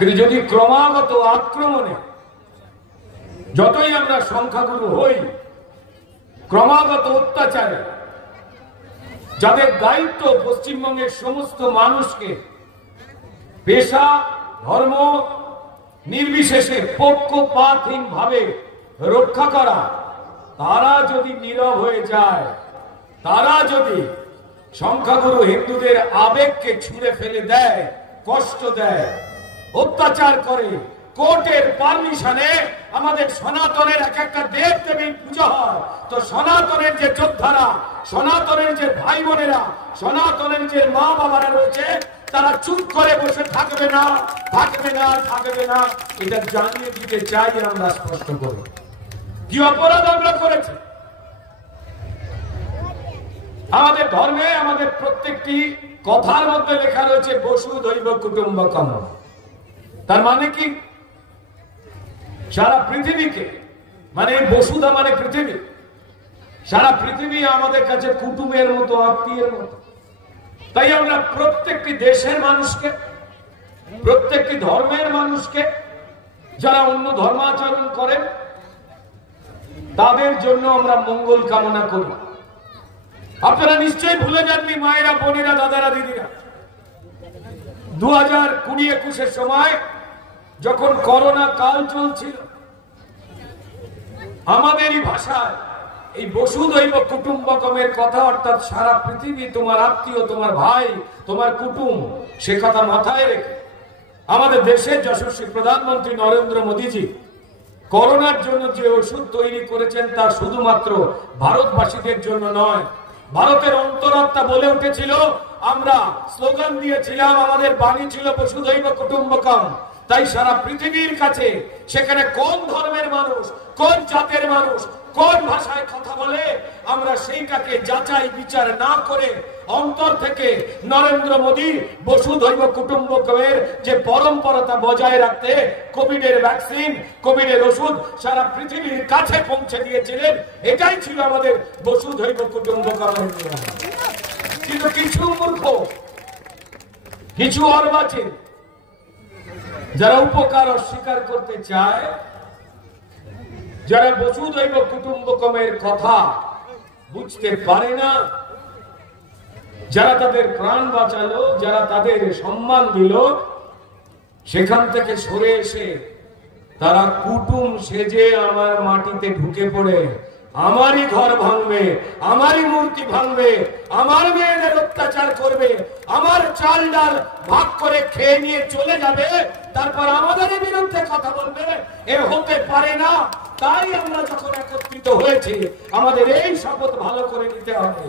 কিন্তু যদি ক্রমাগত আক্রমণে যতই আমরা সংখ্যাগুরু হই, ক্রমাগত অত্যাচারে যাদের দায়িত্ব পশ্চিমবঙ্গের সমস্ত মানুষকে পেশা ধর্ম নির্বিশেষে পক্ষপাতহীন ভাবে রক্ষা করা, তারা যদি নীরব হয়ে যায়, তারা যদি সংখ্যাগুরু হিন্দুদের আবেগকে ছুঁড়ে ফেলে দেয়, কষ্ট দেয়, অত্যাচার করে, কোর্টের পারমিশনে আমাদের সনাতনের এক একটা দেব দেবীর পুজো হয়, তো সনাতনের যে যোদ্ধারা, সনাতনের যে ভাই বোনেরা, সনাতনের যে মা বাবারা রয়েছে, তারা চুপ করে বসে থাকবে না, থাকবে না, থাকবে না। এটা জানিয়ে দিতে চাই আমরা স্পষ্ট করে। কি অপরাধ আমরা করেছি? আমাদের ধর্মে আমাদের প্রত্যেকটি কথার মধ্যে লেখা রয়েছে বসুধৈব কুটুম্বকম। তার মানে কি? সারা পৃথিবীকে, মানে বসুধা মানে পৃথিবী, সারা পৃথিবী আমাদের কাছে কুটুমের মতো, আত্মীয়ের মতো। তাই আমরা প্রত্যেকটি দেশের মানুষকে, প্রত্যেকটি ধর্মের মানুষকে, যারা অন্য ধর্মাচরণ করেন তাদের জন্য আমরা মঙ্গল কামনা করি। আপনারা নিশ্চয়ই ভুলে যাননি মায়েরা, বোনেরা, দাদারা, দিদিরা, 2020-21 সময় যখন করোনা কাল চলছিল, আমাদেরই ভাষায় এই বসুধৈব কুটুম্বকমের কথা, অর্থাৎ সারা পৃথিবী তোমার আত্মীয়, তোমার ভাই, তোমার কুটুম, সে কথা মাথায় রেখে আমাদের দেশের যশস্বী প্রধানমন্ত্রী নরেন্দ্র মোদীজি করোনার জন্য যে ওষুধ তৈরি করেছেন তা শুধুমাত্র ভারতবাসীদের জন্য নয়, ভারতের অন্তরাত্মা বলে উঠেছিল, আমরা স্লোগান দিয়েছিলাম, আমাদের বাণী ছিল বসুধৈব কুটুম্বকম। তাই সারা পৃথিবীর কাছে, সেখানে কোন ধর্মের মানুষ, কোন জাতের মানুষ, কোন ভাষায় কথা বলে, আমরা সেইটাকে যাচাই বিচার না করে অন্তর থেকে নরেন্দ্র মোদী বসুধৈব কুটুম্বকমের যে পরম্পরাটা বজায় রাখতে কোভিডের ভ্যাকসিন, কোভিডের ওষুধ সারা পৃথিবীর কাছে পৌঁছে দিয়েছিলেন। এটাই ছিল আমাদের বসুধৈব কুটুম্বকমের নিয়ম। কিন্তু কিছু মূর্খ, কিছু অর্বাচীন, যারা উপকার অস্বীকার করতে চায়, যারা বসুধৈব কুটুম্বকমের কথা বুঝতে পারে না, যারা তাদের প্রাণ বাঁচালো, যারা তাদের সম্মান দিল, সেখান থেকে সরে এসে তারা কুটুম সেজে আমার মাটিতে ঢুকে পড়ে আমারই ঘর ভাঙবে, আমারই মূর্তি ভাঙবে, আমার মেয়েদের অত্যাচার করবে, আমার চাল ডাল ভাগ করে খেয়ে নিয়ে চলে যাবে, তারপর আমাদের বিরুদ্ধে কথা বলবে। এ হতে পারে না। তাই আমরা যখন একত্রিত হয়েছি, আমাদের এই শপথ ভালো করে নিতে হবে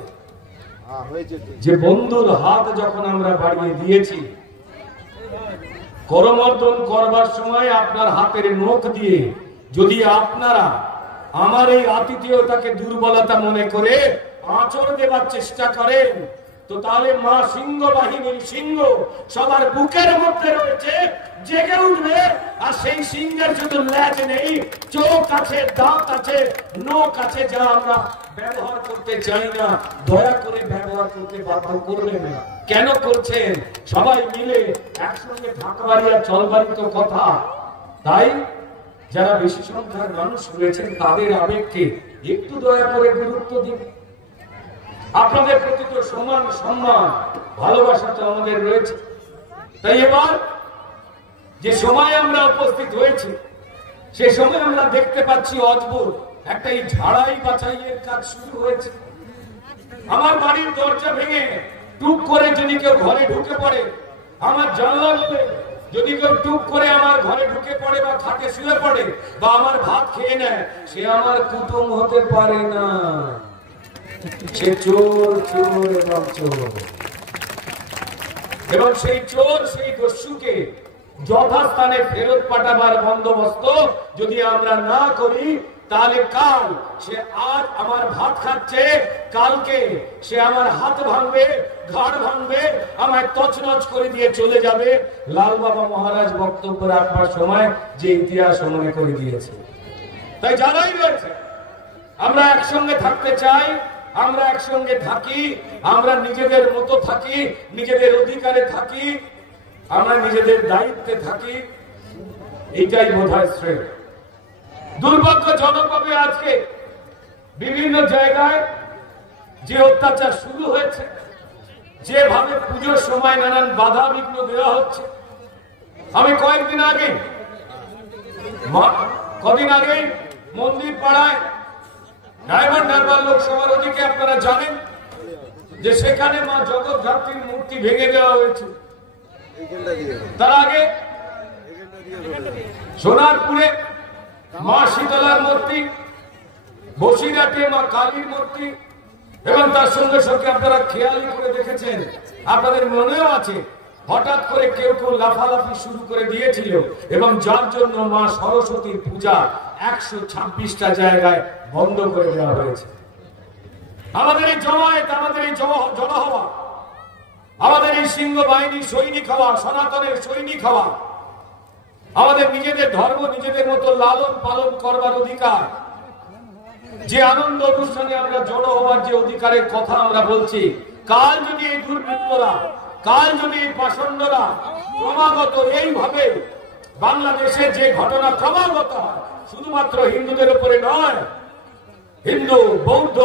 যে বন্ধুর হাত যখন আমরা বাড়িয়ে দিয়েছি, করমর্দন করবার সময় আপনার হাতের নখ দিয়ে যদি আপনারা আমার এই আতিথেয়তাকে দুর্বলতা মনে করে আঁচড় দেবার চেষ্টা করেন, তো তাহলে মা সিংহ বাহিনীর সিংহ সবার বুকের মধ্যে রয়েছে, জেগে উঠবে। আর সেই সিংহের শুধু ল্যাজ নেই, চোখ আছে, দাঁত আছে, নখ আছে, যা আমরা ব্যবহার করতে চাই না, দয়া করে ব্যবহার করতে বাধ্য করবেন না। কেন করছেন? সবাই মিলে একসঙ্গে থাকবারই আর চলবারই তো কথা। তাই যারা বেশি সংখ্যার মানুষ রয়েছেন তাদের আবেগকে একটু দয়া করে গুরুত্ব দিন। আপনাদের প্রতি তো সমান সম্মান, ভালোবাসা তো আমাদের রয়েছে। তাই এবার যে সময় আমরা উপস্থিত হয়েছি, সে সময় আমরা দেখতে পাচ্ছি অদ্ভুত একটা এই ঝাড়াই বাছাইয়ের কাজ শুরু হয়েছে। আমার বাড়ির দরজা ভেঙে টুক করে যদি কেউ ঘরে ঢুকে পড়ে, আমার জানলা বলে যদি কেউ টুক করে আমার ঘরে ঢুকে পড়ে বা খাটে শুয়ে পড়ে বা আমার ভাত খেয়ে নেয়, সে আমার কুটুম হতে পারে না। সে চোর, চোর এবং চোর। এবং সেই চোর, সেই দস্যুকে যথাস্থানে ফেরত পাঠাবার বন্দোবস্ত যদি আমরা না করি, তাহলে কাল সে আজ আমার ভাত খাচ্ছে, কালকে সে আমার হাত ভাঙবে, ঘাড় ভাঙবে, আমায় তছনছ করে দিয়ে চলে যাবে। লাল বাবা মহারাজ বক্তব্য রাখবার সময় যে ইতিহাস মনে করে দিয়েছে। তাই যারাই রয়েছে, আমরা একসঙ্গে থাকতে চাই, আমরা একসঙ্গে থাকি, আমরা নিজেদের মতো থাকি, নিজেদের অধিকারে থাকি, আমরা নিজেদের দায়িত্বে থাকি। এইটাই বোধহয় শ্রেয়। দুর্ভাগ্যজনকভাবে আজকে বিভিন্ন জায়গায় যে অত্যাচার শুরু হয়েছে, যেভাবে পুজোর সময় নানান বাধা বিঘ্ন দেওয়া হচ্ছে। আমি কদিন আগে মন্দির পাড়ায় ডায়মন্ড হারবার লোকসভার ওদিকে আপনারা জানেন যে সেখানে মা জগদ্ধাত্রীর মূর্তি ভেঙে দেওয়া হয়েছে। তার আগে সোনারপুরে মা শীতলার মূর্তি, বসিরহাটে মা কালীর মূর্তি, এবং তার সঙ্গে সঙ্গে আপনারা খেয়ালি করে দেখেছেন, আপনাদের মনেও আছে, হঠাৎ করে কেউ কেউ লাফালাফি শুরু করে দিয়েছিল এবং যার জন্য মা সরস্বতীর পূজা 126টা জায়গায় বন্ধ করে দেওয়া হয়েছে। আমাদের এই জমায়েত, আমাদের এই জনহওয়া, আমাদের এই সিংহ বাহিনী সৈনিক হওয়া, সনাতনের সৈনিক হওয়া, আমাদের নিজেদের ধর্ম নিজেদের মতো লালন পালন করবার অধিকার, যে আনন্দ অনুষ্ঠানে আমরা জড়ো হওয়ার যে অধিকারের কথা আমরা বলছি, কাল যদি এই দুর্বৃত্তরা, কাল যদি এই পাষণ্ডরা ক্রমাগত এইভাবে বাংলাদেশে যে ঘটনা ক্রমাগত হয়, শুধুমাত্র হিন্দুদের উপরে নয়, হিন্দু, বৌদ্ধ,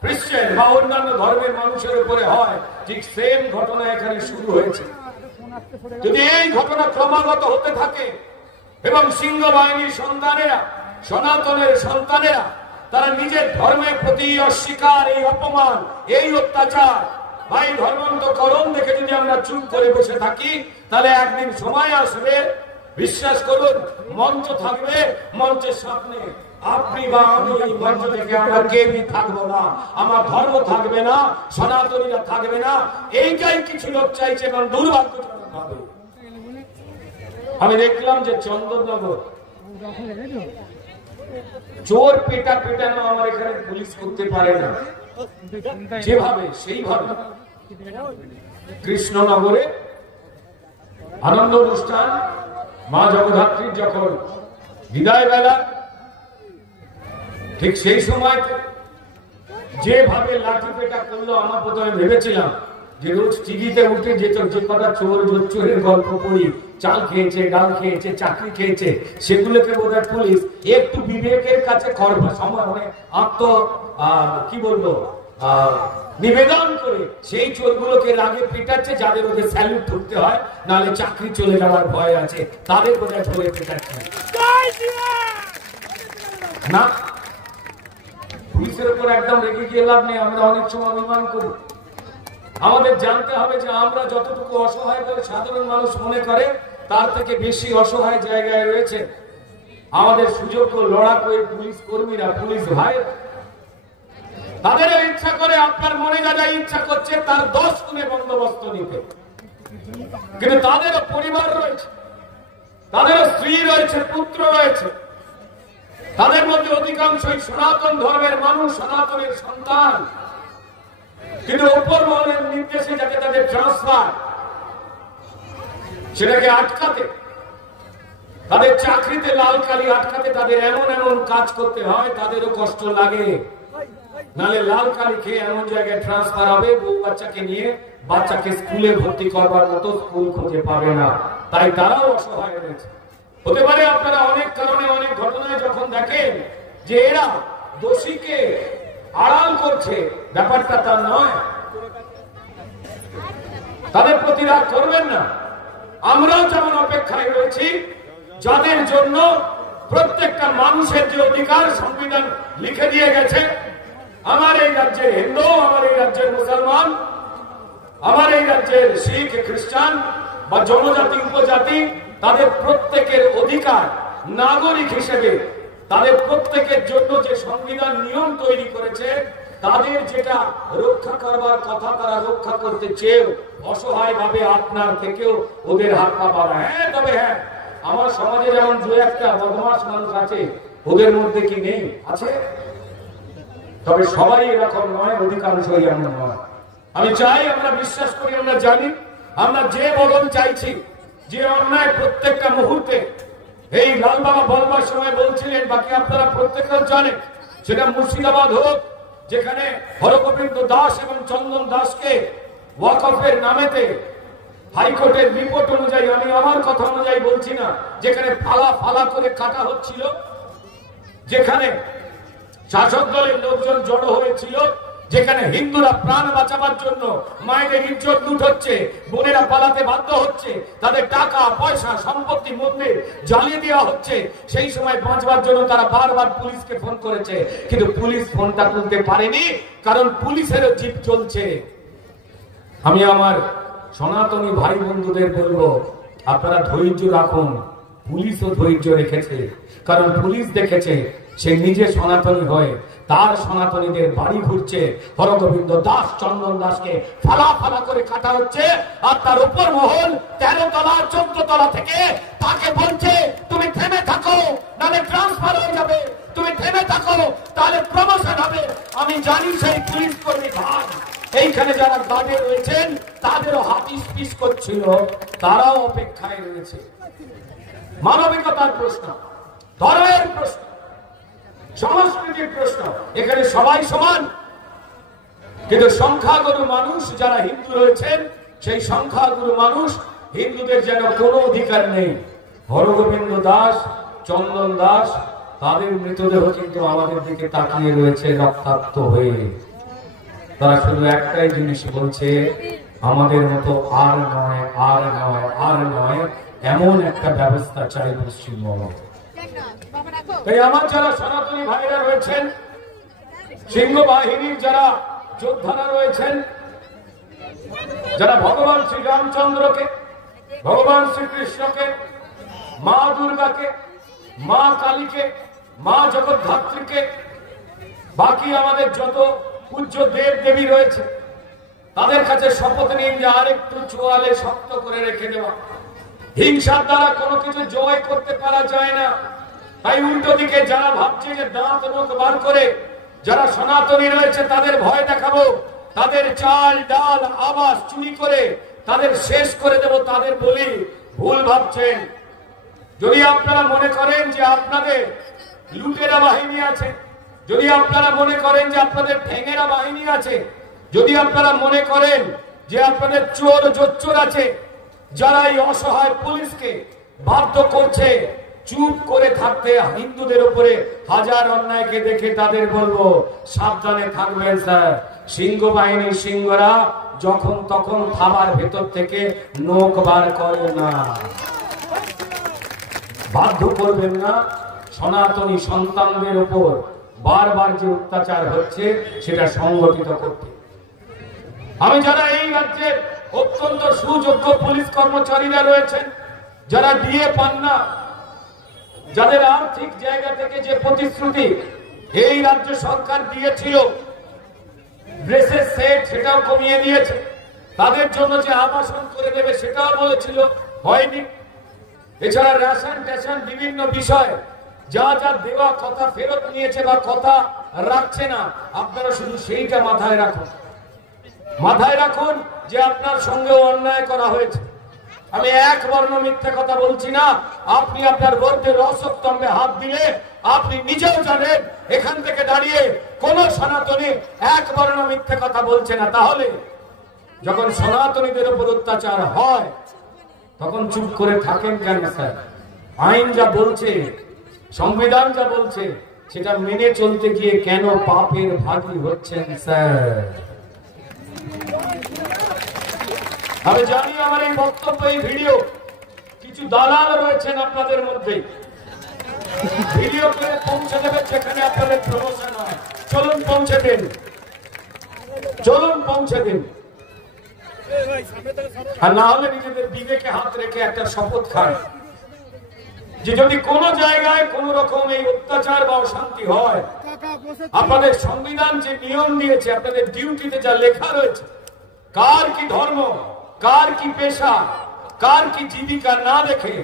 খ্রিস্টান বা অন্যান্য ধর্মের মানুষের উপরে হয়, ঠিক সেম ঘটনা এখানে শুরু হয়েছে। যদি এই ঘটনা ক্রমাগত হতে থাকে এবং সিংহ বাহিনীর সন্তানেরা, সনাতনের সন্তানেরা, তারা নিজের ধর্মের প্রতি অস্বীকার, এই অপমান, এই অত্যাচার বা এই ধর্মান্তকরণ দেখে যদি আমরা চুপ করে বসে থাকি, তাহলে একদিন সময় আসবে, বিশ্বাস করুন, মঞ্চ থাকবে, মঞ্চের সামনে আপনি বা আমি এই মঞ্চ থেকে আমরা কেউই থাকবো না, আমার ধর্ম থাকবে না, সনাতনীরা থাকবে না। এইটাই কিছু লোক চাইছে এবং দুর্ভাগ্যজনক ভাবে আমি দেখলাম যে চন্দননগর চোর পেটানো আমার এখানে পুলিশ করতে পারে না, যেভাবে সেইভাবে কৃষ্ণনগরে আনন্দ অনুষ্ঠান, মা জগদ্ধাত্রীর যখন বিদায় বেলা, ঠিক সেই সময় যেভাবে লাঠি পেটা করলো, আমার প্রথমে ভেবেছিলাম যে রোজ টিভিতে উঠে যে কটা চোরের গল্প পড়ি, চাল খেয়েছে, ডাল খেয়েছে, চাকরি খেয়েছে, সেগুলোকে বোধহয় পুলিশ একটু বিবেকের কাছে নিবেদন করে সেই চোরগুলোকে রাগে পেটাচ্ছে, যাদের ওদের স্যালুট ঠুকতে হয়, নাহলে চাকরি চলে যাওয়ার ভয় আছে, তাদের বোধহয় ধরে পেটাচ্ছে না। পুলিশের উপর একদম রেগে গিয়ে লাভ নেই, আমরা অনেক সময় অভিমান করি। আমাদের জানতে হবে যে আমরা যতটুকু অসহায় বলে সাধারণ মানুষ মনে করে, তার থেকে বেশি অসহায় জায়গায় রয়েছে আমাদের সুযোগ্য লড়াকু পুলিশ কর্মীরা, পুলিশ ভাই। তাদেরও ইচ্ছা করে আপনার মনে যা ইচ্ছা করছে তার 10 গুণে বন্দোবস্ত নিতে, কিন্তু তাদেরও পরিবার রয়েছে, তাদেরও স্ত্রী রয়েছে, পুত্র রয়েছে, তাদের মধ্যে অধিকাংশই সনাতন ধর্মের মানুষ, সনাতনের সন্তান। কিন্তু উপর মহলের নির্দেশে যাতে তাদের ট্রান্সফার, সেটাকে আটকাতে, তাদের চাকরিতে লাল কালি আটকাতে তাদের এমন এমন কাজ করতে হয়, তাদেরও কষ্ট লাগে। নালে লাল কালি খেয়ে এমন জায়গায় ট্রান্সফার হবে, বউ বাচ্চাকে নিয়ে বাচ্চাকে স্কুলে ভর্তি করবার মতো স্কুল খুঁজে পাবে না, তাই তারাও অসহায় রয়েছে। হতে পারে আপনারা অনেক কারণে, অনেক ঘটনায় যখন দেখেন যে এরা দোষীকে আড়াল করছে, ব্যাপারটা তার নয়, তাদের প্রতি রাগ করবেন না। আমরাও যেমন অপেক্ষায় রয়েছি, যাদের জন্য প্রত্যেকটা মানুষের যে অধিকার সংবিধান লিখে দিয়ে গেছে, আমার এই রাজ্যের হিন্দু, আমার এই রাজ্যের মুসলমান, আমার এই রাজ্যের শিখ, খ্রিস্টান বা জনজাতি, উপজাতি, তাদের প্রত্যেকের অধিকার নাগরিক হিসেবে তাদের প্রত্যেকের জন্য যে সংবিধান নিয়ম তৈরি করেছে, তাদের যেটা রক্ষা করবার কথা তারা রক্ষা করতে চেয়েও অসহায় ভাবে আপনার থেকেও ওদের হাত পা বাড়ায়। হ্যাঁ, তবে হ্যাঁ, আমার সমাজে যেমন দু একটা বদমাশ মানুষ আছে, ওদের মধ্যে কি নেই? আছে। তবে সবাই এরকম নয়, অধিকাংশই এমন নয়। আমি চাই, আমরা বিশ্বাস করি, আমরা জানি, আমরা যে বদল চাইছি, যে অন্যায় প্রত্যেকটা মুহূর্তে, এই লাল বাবা বলবার সময় বলছিলেন, বাকি আপনারা প্রত্যেকেও জানেন, সেটা মুর্শিদাবাদ হোক, যেখানে হরগোবিন্দ দাস এবং চন্দন দাসকে ওয়াকফের নামেতে হাইকোর্টের রিপোর্ট অনুযায়ী, আমি আমার কথা অনুযায়ী বলছি না, যেখানে ফালা ফালা করে কাটা হচ্ছিল, যেখানে শাসক দলের লোকজন জড়ো হয়েছিল, যেখানে হিন্দুরা প্রাণ বাঁচাবার জন্য মায়েদের ইজ্জত লুট হচ্ছে, বোনেরা পালাতে বাধ্য হচ্ছে, তাদের টাকা পয়সা সম্পত্তি মধ্যে জ্বালিয়ে দেওয়া হচ্ছে, সেই সময় বাঁচবার জন্য তারা বারবার পুলিশকে ফোন করেছে, কিন্তু পুলিশ ফোনটা তুলতে পারেনি, কারণ পুলিশেরও জিপ চলছে। আমি আমার সনাতনী ভাই বন্ধুদের বলবো, আপনারা ধৈর্য রাখুন। পুলিশও ধৈর্য রেখেছে, কারণ পুলিশ দেখেছে সে নিজে সনাতনী হয়ে তার সনাতনীদের বাড়ি ঘুরছে, হরগোবিন্দ দাস চন্দন দাসকে ফালা ফালা করে কাটা হচ্ছে, আর তার উপর মহল 13 তলা 14 তলা থেকে তাকে বলছে তুমি থেমে থাকো, নাহলে ট্রান্সফার হয়ে যাবে, তুমি থেমে থাকো তাহলে প্রমোশন হবে। আমি জানি সেই পুলিশ কর্মী ভাই এইখানে যারা গার্ডে রয়েছেন তাদেরও হাতিস পিস করছিল, তারাও অপেক্ষায় রয়েছে। মানবিকতার প্রশ্ন, ধর্মের প্রশ্ন, সংস্কৃতির প্রশ্ন, এখানে সবাই সমান, কিন্তু সংখ্যাগুরু মানুষ যারা হিন্দু রয়েছেন, সেই সংখ্যাগুরু মানুষ হিন্দুদের যেন কোনো অধিকার নেই। হরগোবিন্দ দাস চন্দন দাস তাদের মৃতদেহ কিন্তু আমাদের দিকে তাকিয়ে রয়েছে রক্তাক্ত হয়ে। তারা শুধু একটাই জিনিস বলছে, আমাদের মতো আর নয়, আর নয়, আর নয়, এমন একটা ব্যবস্থা চাই পশ্চিমবঙ্গে। তাই আমার যারা সনাতনী ভাইরা রয়েছেন, সিংহ বাহিনীর যারা যোদ্ধারা রয়েছেন, যারা ভগবান শ্রী রামচন্দ্রকে, ভগবান শ্রীকৃষ্ণকে, মা দুর্গাকে, মা কালীকে, মা জগদ্ধাত্রীকে, বাকি আমাদের যত পূজ্য দেব দেবী রয়েছে, তাদের কাছে শপথ নিন যে আরেকটু চোয়ালে শক্ত করে রেখে দেওয়া। হিংসার দ্বারা কোনো কিছু জয় করতে পারা যায় না। তাই উল্টো দিকে যারা ভাবছে যে দাঁত মুখ বার করে যারা সনাতনী রয়েছে তাদের ভয় দেখাবো, তাদের চাল ডাল আবাস চুরি করে তাদের শেষ করে দেব, তাদের বলি ভুল ভাবছেন। যদি আপনারা মনে করেন যে আপনাদের লুটেরা বাহিনী আছে, যদি আপনারা মনে করেন যে আপনাদের ঠেঙেরা বাহিনী আছে, যদি আপনারা মনে করেন যে আপনাদের চোর জোচ্চোর আছে, যারা এই অসহায় পুলিশকে বাধ্য করছে চুপ করে থাকতে, হিন্দুদের উপরে হাজার অন্যায়কে দেখে তাদের বলবো সাবধানে থাকবেন স্যার। সিংহ বাহিনীর সিংহরা যখন তখন থাবার ভেতর থেকে নখ বার করে না, বাধ্য করবেন না। সনাতনী সন্তানদের উপর বারবার যে অত্যাচার হচ্ছে সেটা সংগঠিত করতে। আমি যারা এই রাজ্যের অত্যন্ত সুযোগ্য পুলিশ কর্মচারীরা রয়েছেন, যারা ডিএ পান না, যাদের আর্থিক জায়গা থেকে যে প্রতিশ্রুতি এই রাজ্য সরকার দিয়েছিল, ড্রেসের সেট সেটাও কমিয়ে দিয়েছে, তাদের জন্য যে আবাসন করে দেবে সেটাও বলেছিল, হয়নি। এছাড়া রেশন টেশন বিভিন্ন বিষয় যা যা দেওয়া কথা ফেরত নিয়েছে বা কথা রাখছে না, আপনারা শুধু সেইটা মাথায় রাখুন। মাথায় রাখুন যে আপনার সঙ্গে অন্যায় করা হয়েছে। আমি এক বর্ণ মিথ্যে কথা বলছি না। আপনি আপনার গর্তের রসস্তম্ভে হাত দিলে আপনি নিজেও জানেন এখান থেকে দাঁড়িয়ে কোন সনাতনী এক বর্ণ মিথ্যে কথা বলছে না। তাহলে যখন সনাতনীদের উপর অত্যাচার হয় তখন চুপ করে থাকেন কেন স্যার? আইন যা বলছে, সংবিধান যা বলছে সেটা মেনে চলতে গিয়ে কেন পাপের ভাগী হচ্ছেন স্যার? আমি জানি আমার এই বক্তব্য, এই ভিডিও কিছু দালাল রয়েছেন আপনাদের মধ্যে, ভিডিও করে পৌঁছে দেবে যেখানে আপনাদের প্রমোশন হয়। চলুন পৌঁছে দিন, চলুন পৌঁছে দিন। আর না হলে নিজেদের বিবেকে হাত রেখে একটা শপথ খান যে যদি কোনো জায়গায় কোন রকম এই অত্যাচার বা অশান্তি হয়, আপনাদের সংবিধান যে নিয়ম দিয়েছে, আপনাদের ডিউটিতে যা লেখা রয়েছে, কার কি ধর্ম, কার কি পেশা, কার কি জীবিকা না দেখে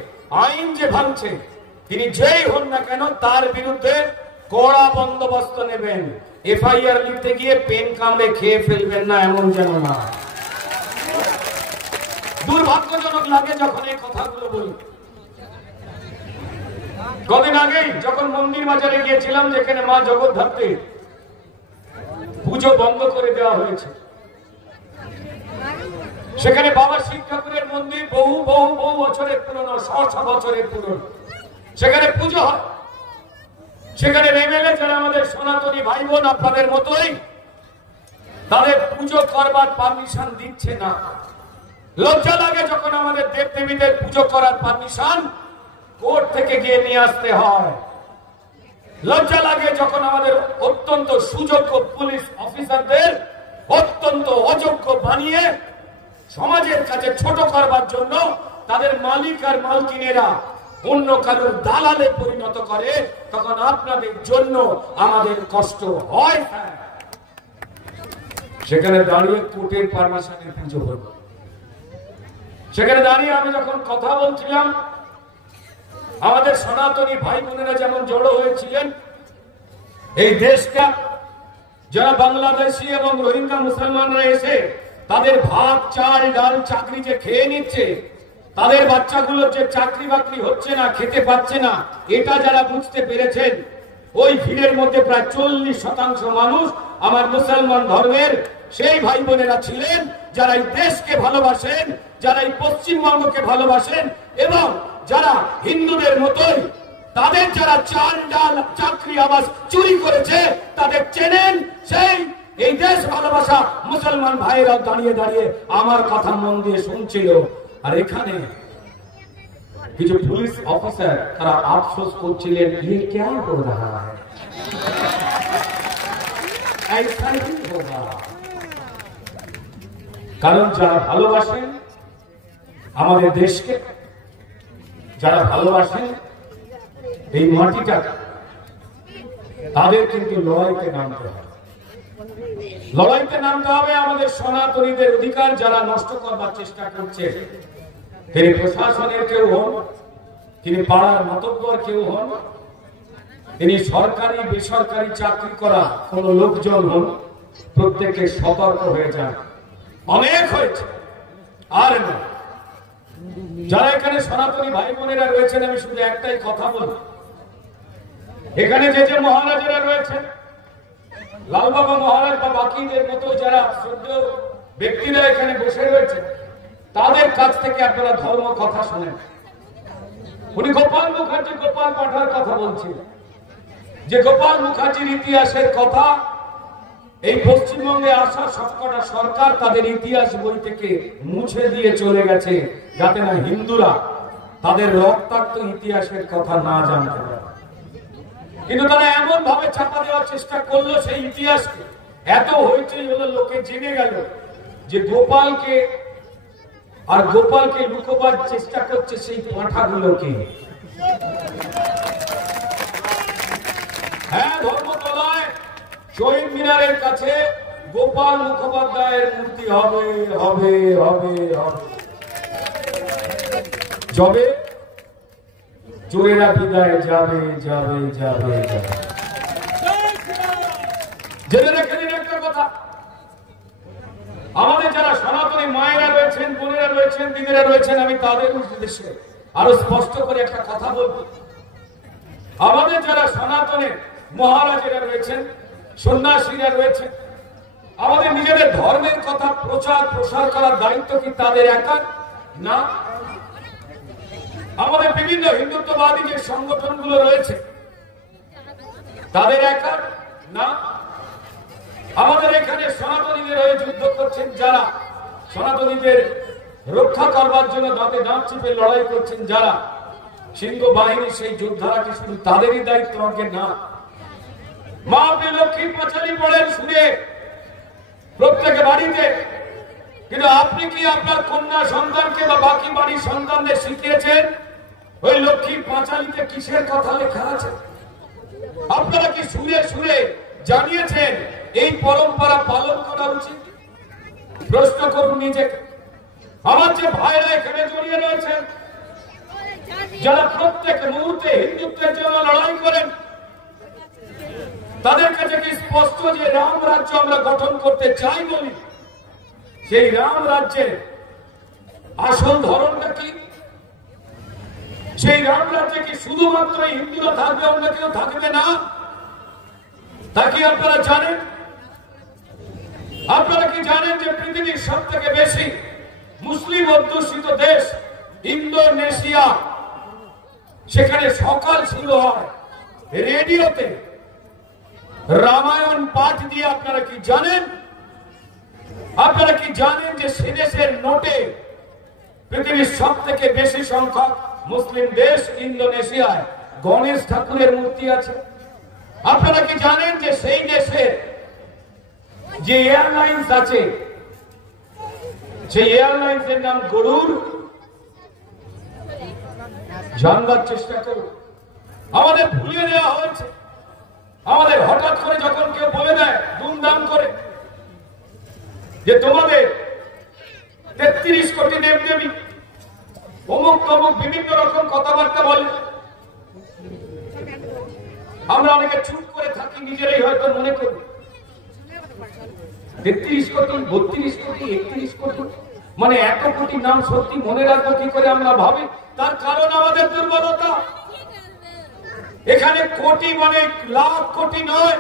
আইন যে ভাঙছে, তিনি যেই হন না কেন তার বিরুদ্ধে কড়া বন্দোবস্ত নেবেন। এফআইআর লিখতে গিয়ে পেন কামড়ে খেয়ে ফেলবেন না, এমন যেন না। দুর্ভাগ্যজনক লাগে যখন এই কথাগুলো বলি। কদিন আগেই যখন মন্দির বাজারে গিয়েছিলাম, যেখানে মা জগদ্ধাত্রী পুজো বন্ধ করে দেওয়া হয়েছে, সেখানে বাবা শিব ঠাকুরের মন্দির বহু বহু বহু বছরের পুরনো, 100 বছরের পুরনো। সেখানে পুজো হয়। সেখানে এমএলএ যারা আমাদের সনাতনী ভাই বোন আপনাদের মতোই, তাদের পুজো করবার পারমিশন দিচ্ছে না। লজ্জা লাগে যখন আমাদের দেব দেবীদের পুজো করার পারমিশন কোর্ট থেকে গিয়ে নিয়ে আসতে হয়। লজ্জা লাগে যখন আমাদের অত্যন্ত সুযোগ্য পুলিশ অফিসারদের অত্যন্ত অযোগ্য বানিয়ে সমাজের কাছে ছোট করবার জন্য তাদের মালিক আর মালকিনেরা অন্য কারোর দালালে পরিণত করে, তখন আপনাদের জন্য আমাদের কষ্ট হয়। সেখানে দাঁড়িয়ে কোর্টের পারমিশনের পুজো হল। সেখানে দাঁড়িয়ে আমি যখন কথা বলছিলাম, আমাদের সনাতনী ভাই বোনেরা যেমন জড়ো হয়েছিলেন, এই দেশটা যারা বাংলাদেশি এবং রোহিঙ্গা মুসলমানরা এসে তাদের ভাত চাল ডাল চাকরি যে খেয়ে নিচ্ছে, তাদের বাচ্চাগুলোর যে চাকরি বাকরি হচ্ছে না, খেতে পাচ্ছে না, এটা যারা বুঝতে পেরেছেন, ওই ভিড়ের মধ্যে প্রায় 40% মানুষ আমার মুসলমান ধর্মের সেই ভাই বোনেরা ছিলেন, যারা এই দেশকে ভালোবাসেন, যারা এই পশ্চিমবঙ্গকে ভালোবাসেন, এবং যারা হিন্দুদের মতোই তাদের যারা চাল ডাল চাকরি আবাস চুরি করেছে তাদের চেনেন। সেই এই দেশ ভালোবাসা মুসলমান ভাইয়েরা দাঁড়িয়ে দাঁড়িয়ে আমার কথা মন দিয়ে শুনছিল। আর এখানে কিছু পুলিশ অফিসার তারা আফসোস করছিলেন, ये क्या हो रहा है, ऐसा ही होगा। কারণ যারা ভালোবাসেন আমাদের দেশকে, যারা ভালোবাসেন এই মাটিটা, তাদের কিন্তু লড়াইতে নামতে হবে। লড়াইতে নামতে হবে আমাদের সনাতনীদের অধিকার যারা নষ্ট করবার চেষ্টা করছে, তিনি প্রশাসনের কেউ হন, তিনি পাড়ার মাতব্বর কেউ হন, তিনি সরকারি বেসরকারি চাকরি করা কোন লোকজন হন, প্রত্যেকে সতর্ক হয়ে যান। অনেক হয়েছে, আর না। যারা এখানে সনাতনী ভাই বোনেরা রয়েছেন, আমি শুধু একটাই কথা বলি, এখানে যে যে মহারাজেরা রয়েছেন, লাল বাবা মহারাজ বা বাকিদের মতো যারা শ্রদ্ধেয় ব্যক্তিরা এখানে বসে রয়েছে, তাদের কাছ থেকে আপনারা ধর্ম কথা শোনেন। উনি গোপাল মুখার্জি, গোপাল পাঠার কথা বলছিলেন, যে গোপাল মুখার্জির ইতিহাসের কথা এই পশ্চিমবঙ্গে আসা সবকটা সরকার তাদের ইতিহাস বই থেকে মুছে দিয়ে চলে গেছে, যাতে না হিন্দুরা তাদের রক্তাক্ত ইতিহাসের কথা না জানতে পারে। কিন্তু তারা এমন ভাবে চাপা দেওয়ার চেষ্টা করলো সেই ইতিহাসকে, এত হইচই হলো, লোকে জেনে গেল যে গোপালকে লুকোবার চেষ্টা করছে সেই পাঁঠাগুলোকে। হ্যাঁ, ধর্মতলায় শহীদ মিনারের কাছে গোপাল মুখোপাধ্যায়ের মূর্তি হবে হবে হবে হবে, যবে চোরেরা বিদায় যাবে যাবে যাবে যাবে। জেনে রেখে দিন একটা কথা, আমাদের যারা সনাতনী মায়েরা রয়েছেন, বোনেরা রয়েছেন, দিদিরা রয়েছেন, আমি তাদের উদ্দেশ্যে আরো স্পষ্ট করে একটা কথা বলবো। আমাদের যারা সনাতনের মহারাজেরা রয়েছেন, সন্ন্যাসীরা রয়েছেন, আমাদের নিজেদের ধর্মের কথা প্রচার প্রসার করার দায়িত্ব কি তাদের একার? না। আমাদের বিভিন্ন হিন্দুত্ববাদী যে সংগঠনগুলো রয়েছে তাদের একার? না। আমাদের এখানে সনাতনীদের হয়ে যুদ্ধ করছেন যারা, সনাতনীদের রক্ষা করবার জন্য দাঁতে দাঁত চিপে লড়াই করছেন যারা, সিংহ বাহিনী, সেই যোদ্ধারা কি শুধু তাদেরই দায়িত্ব আমাকে? না। মা আপনি লক্ষ্মীর পাঁচালী পড়েন শুনে প্রত্যেকে বাড়িতে, কিন্তু আপনি কি আপনার কন্যা সন্তানকে বা বাকি বাড়ির সন্তানদের শিখিয়েছেন ওই লক্ষ্মীর পাঁচালীতে কিসের কথা লেখা আছে? আপনারা কি সুরে সুরে জানিয়েছেন এই পরম্পরা পালন করা উচিত? প্রশ্ন করুন নিজেকে। আমার যে ভাইরা এখানে জড়িয়ে রয়েছেন, যারা প্রত্যেক মুহূর্তে হিন্দুত্বের জন্য লড়াই করেন, তাদের কাছে কি স্পষ্ট যে রাম রাজ্য আমরা গঠন করতে চাই বলি, সেই রাম রাজ্যের আসল ধরনটা কি? সেই রাম রাজ্যে কি শুধুমাত্র হিন্দুরা থাকবে, অন্য কেউ থাকবে না? তা কি আপনারা জানেন? আপনারা কি জানেন যে পৃথিবীর সব থেকে বেশি মুসলিম অধ্যুষিত দেশ ইন্দোনেশিয়া, সেখানে সকাল শুরু হয় রেডিওতে রামায়ণ পাঠ দিয়ে। আপনারা কি জানেন? আপনারা কি জানেন যে সে দেশের নোটে পৃথিবীর সব থেকে বেশি সংখ্যক মুসলিম দেশ ইন্দোনেশিয়ায় গণেশ ঠাকুরের মূর্তি আছে? আপনারা কি জানেন যে সেই দেশের যে এয়ারলাইন্স আছে, সেই এয়ারলাইন্সের নাম গরুড়? জানবার চেষ্টা করুন। আমাদের ভুলিয়ে দেওয়া হয়েছে। আমাদের হঠাৎ করে যখন কেউ বলে দেয় দুমদাম করে যে তোমাদের 33 কোটি দেবদেবী, অমুক তমুক বিভিন্ন রকম কথাবার্তা বলে, আমরা অনেকে চুপ করে থাকি, নিজেরাই হয়তো মনে করি 33 কোটি, 32 কোটি, 31 কোটি, মানে এত কোটি নাম সত্যি মনে রাখবো কি করে আমরা ভাবি? তার কারণ আমাদের দুর্বলতা। এখানে কোটি মানে লাখ কোটি নয়,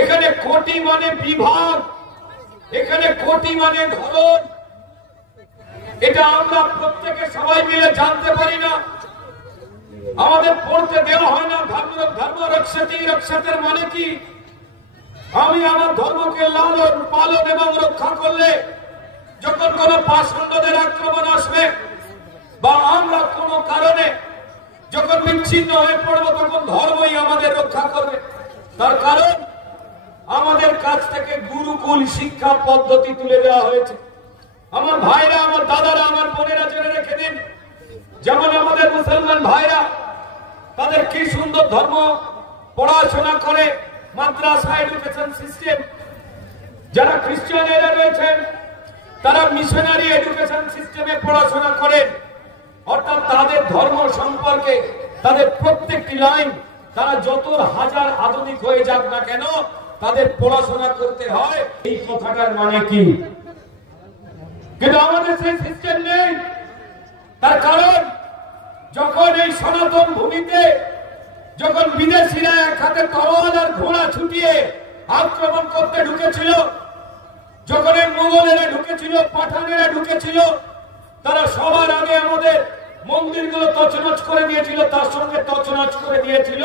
এখানে কোটি মানে বিভাগ, এখানে কোটি মানে ধরন। এটা আমরা প্রত্যেকে সবাই মিলে জানতে পারি না, আমাদের পড়তে দেওয়া হয় না। ধর্ম রক্ষাতের মানে কি? আমি আমার ধর্মকে লালন পালন এবং রক্ষা করলে যখন কোন পাষণ্ডদের আক্রমণ আসবে বা আমরা কোনো কারণে যখন বিচ্ছিন্ন হয়ে পড়বো, তখন ধর্মই আমাদের রক্ষা করবে। তার কারণ আমাদের কাছ থেকে গুরুকুল শিক্ষা পদ্ধতি তুলে দেওয়া হয়েছে। আমার ভাইরা, আমার দাদারা, আমার বোনেরা জেনে রেখে দিন, যেমন আমাদের মুসলমান ভাইরা তাদের কি সুন্দর ধর্ম পড়াশোনা করে, মাদ্রাসা এডুকেশন সিস্টেম। যারা খ্রিস্টান এরা রয়েছেন তারা মিশনারি এডুকেশন সিস্টেমে পড়াশোনা করেন, অর্থাৎ তাদের ধর্ম সম্পর্কে তাদের প্রত্যেকটি লাইন, তারা যত হাজার আধুনিক হয়ে যাক না কেন, তাদের পড়াশোনা করতে হয়। এই কথাটার মানে কি? কিন্তু আমাদের সেই সিস্টেম নেই। তার কারণ যখন এই সনাতন ভূমিতে যখন বিদেশিরা এক হাতে তরোয়াল আর ঘোড়া ছুটিয়ে আক্রমণ করতে ঢুকেছিল, যখন এই মোগলেরা ঢুকেছিল, পাঠানেরা ঢুকেছিল, তারা সবার আগে আমাদের মন্দিরগুলো তছনছ করে দিয়েছিল, তার সঙ্গে তছনছ করে দিয়েছিল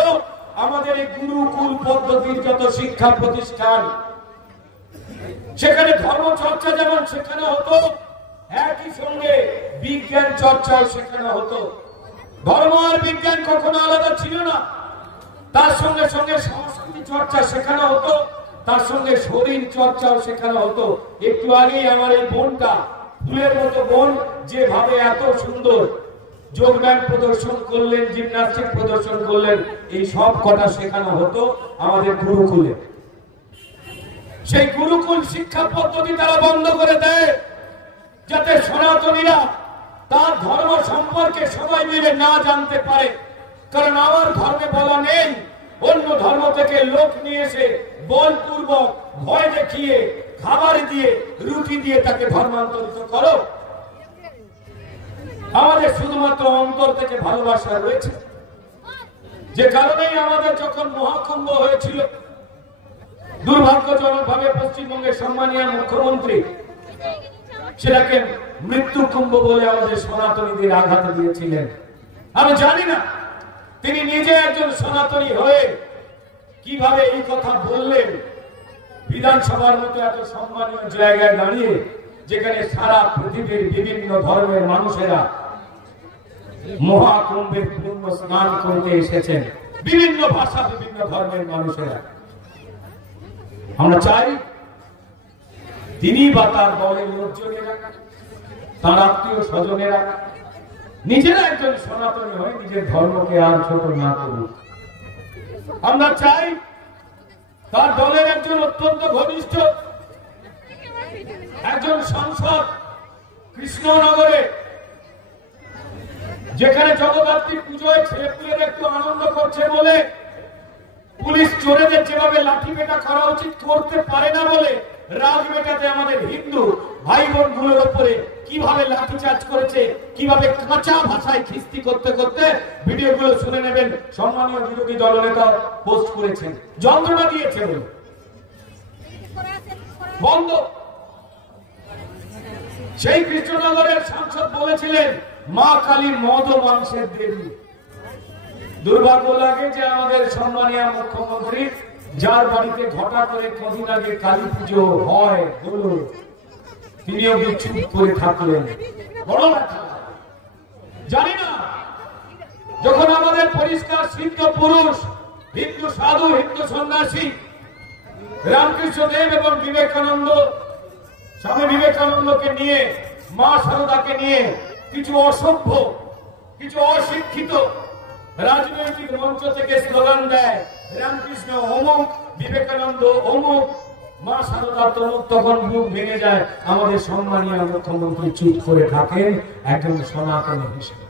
আমাদের এই গুরুকুল পদ্ধতির যত শিক্ষা প্রতিষ্ঠান। সেখানে ধর্ম চর্চা যেমন শেখানো হতো, একই সঙ্গে বিজ্ঞান চর্চাও শেখানো হতো। ধর্ম আর বিজ্ঞান কখনো আলাদা ছিল না। তার সঙ্গে সঙ্গে সংস্কৃতি চর্চা শেখানো হতো, তার সঙ্গে শরীর চর্চাও শেখানো হতো। একটু আগেই আমার এই বোনটা, ফুলের মতো বোন, যেভাবে এত সুন্দর যোগব্যায়াম প্রদর্শন করলেন, জিমন্যাস্টিক প্রদর্শন করলেন, এই সব কটা শেখানো হতো আমাদের গুরুকুলে। সেই গুরুকুল শিক্ষা পদ্ধতি তারা বন্ধ করে দেয়, যাতে সনাতনীরা তার ধর্ম সম্পর্কে সবাই মিলে না জানতে পারে। কারণ আমার ধর্মে বলা নেই অন্য ধর্ম থেকে লোক নিয়ে এসে বলপূর্বক ভয় দেখিয়ে খাবার দিয়ে রুটি দিয়ে তাকে ধর্মান্তরিত করো। আমাদের শুধুমাত্র অন্তর থেকে ভালোবাসা রয়েছে, যে কারণেই আমাদের যখন মহাকুম্ভ হয়েছিল, দুর্ভাগ্যজনক ভাবে পশ্চিমবঙ্গের সম্মানীয় মুখ্যমন্ত্রী সেটাকে মৃত্যু কুম্ভ বলে আমাদের সনাতনীদের আঘাত দিয়েছিলেন। আমি জানি না তিনি নিজে একজন সনাতনী হয়ে কিভাবে এই কথা বললেন বিধানসভার মতো এত সম্মানীয় জায়গায় দাঁড়িয়ে, যেখানে সারা পৃথিবীর বিভিন্ন ধর্মের মানুষেরা মহাকুম্ভের পূর্ণ স্নান করতে এসেছেন, বিভিন্ন ভাষা, বিভিন্ন ধর্মের মানুষেরা। আমরা চাই তিনি বা তার দলের লোকজনেরা, তার আত্মীয় স্বজনেরা নিজেরা একজন সনাতনী হয়ে নিজের ধর্মকে আর ছোট না করুক। আমরা চাই তার দলের একজন অত্যন্ত ঘনিষ্ঠ একজন সাংসদ কৃষ্ণনগরে, যেখানে জগদ্ধাত্রী পুজোয় ছেলেপুলের একটু আনন্দ করছে বলে পুলিশ চোরেদের যেভাবে লাঠি পেটা করা উচিত করতে পারে না বলে রাগ মেটাতে আমাদের হিন্দু ভাই বোন গুলোর উপরে কিভাবে লাঠিচার্জ করেছে, কিভাবে কাঁচা ভাষায় খিস্তি করতে করতে ভিডিওগুলো শুনে নেবেন। সম্মানীয় বিরোধী দলনেতা পোস্ট করেছেন, যন্ত্রণা দিয়েছে বলে বন্ধ। সেই কৃষ্ণনগরের সাংসদ বলেছিলেন মা কালী মদ ও মাংসের দেবী। দুর্ভাগ্য লাগে যে আমাদের সম্মানীয় মুখ্যমন্ত্রী, যার বাড়িতে ঘটা করে কদিন আগে কালী পুজো হয় হলো, তিনিও চুপ করে থাকলেন। বড় জানি না, যখন আমাদের পরিষ্কার সিদ্ধ পুরুষ, হিন্দু সাধু, হিন্দু সন্ন্যাসী রামকৃষ্ণ দেব এবং বিবেকানন্দ, স্বামী বিবেকানন্দকে নিয়ে, মা সারদাকে নিয়ে কিছু অসভ্য, কিছু অশিক্ষিত রাজনৈতিক মঞ্চ থেকে স্লোগান দেয় রামকৃষ্ণ অমুক, বিবেকানন্দ অমুক, মা সারদা তমুক, তখন বুক ভেঙে যায়। আমাদের সম্মানীয় মুখ্যমন্ত্রী চুপ করে থাকেন একজন সনাতনী হিসেবে।